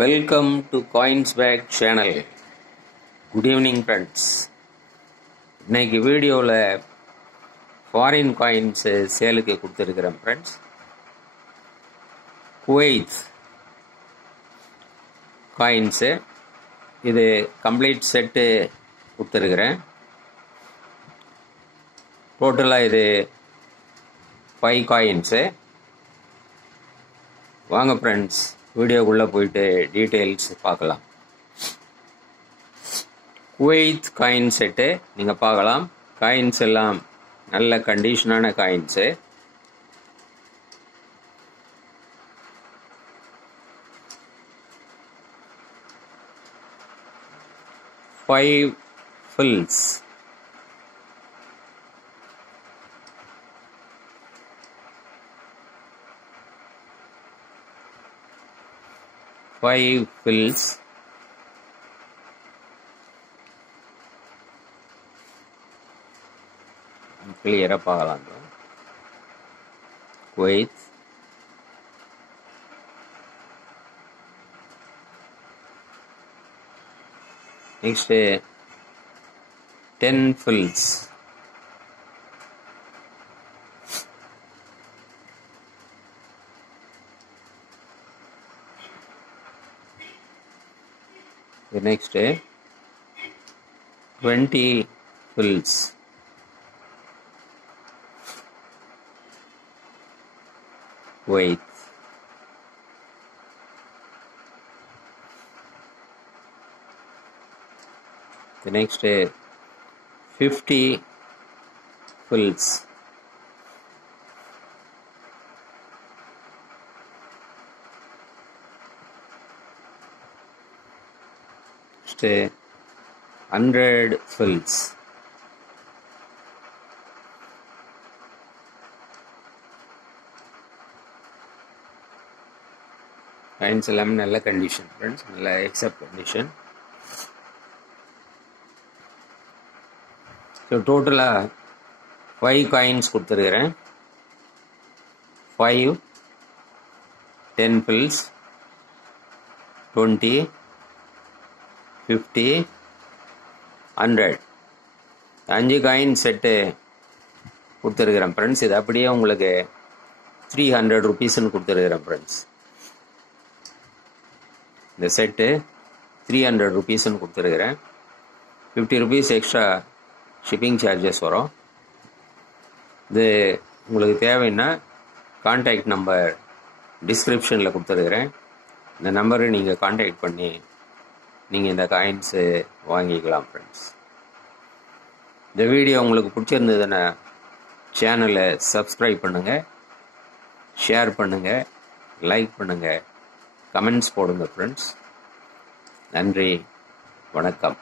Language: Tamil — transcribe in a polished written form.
Welcome to Coinsbag channel. Good evening friends. இன்னைக்கு வீடியோவில் ஃபாரின் காயின்ஸ் சேலுக்கு கொடுத்துருக்கிறேன் ஃப்ரெண்ட்ஸ். குவைத் காயின்ஸு இது கம்ப்ளீட் செட்டு கொடுத்துருக்கிறேன். டோட்டலாக இது 5 காயின்ஸு. வாங்க ஃப்ரெண்ட்ஸ், வீடியோக்குள்ளே போயிட்டு டீட்டெயில்ஸ் பார்க்கலாம். குவைத் காயின் செட்டு நீங்கள் பார்க்கலாம். காயின்ஸ் எல்லாம் நல்ல கண்டிஷனான காயின்ஸு. ஃபைவ் ஃபில்ஸ், கிளியராக பார்க்கலாம். Kuwait next 10 fils, next 20 fills, wait, the next 50 fills, next 100 fills, coins எல்லாமே நல்ல கண்டிஷன் ஃப்ரெண்ட்ஸ், நல்ல எக்ஸப்ட் கண்டிஷன். ஸோ டோட்டலாக 5 காயின்ஸ் கொடுத்துருக்கிறேன். 5, 10 ஃபில்ஸ், 20, 50, 100 5 காயின் செட்டு கொடுத்துருக்கிறேன் ஃப்ரெண்ட்ஸ். இது அப்படியே உங்களுக்கு 300 ருபீஸ்ன்னு கொடுத்துருக்கிறேன் ஃப்ரெண்ட்ஸ். இந்த செட்டு 300 ருபீஸ்ன்னு கொடுத்துருக்கிறேன். 50 ருபீஸ் எக்ஸ்ட்ரா ஷிப்பிங் சார்ஜஸ் வரும். இது உங்களுக்கு தேவைன்னா கான்டாக்ட் நம்பர் டிஸ்கிரிப்ஷனில் கொடுத்துருக்கிறேன். இந்த நம்பரை நீங்கள் கான்டாக்ட் பண்ணி நீங்கள் இந்த காயின்ஸு வாங்கிக்கலாம் ஃப்ரெண்ட்ஸ். இந்த வீடியோ உங்களுக்கு பிடிச்சிருந்ததுன்னா சேனலை சப்ஸ்கிரைப் பண்ணுங்கள், ஷேர் பண்ணுங்கள், லைக் பண்ணுங்கள், கமெண்ட்ஸ் போடுங்க ஃப்ரெண்ட்ஸ். நன்றி, வணக்கம்.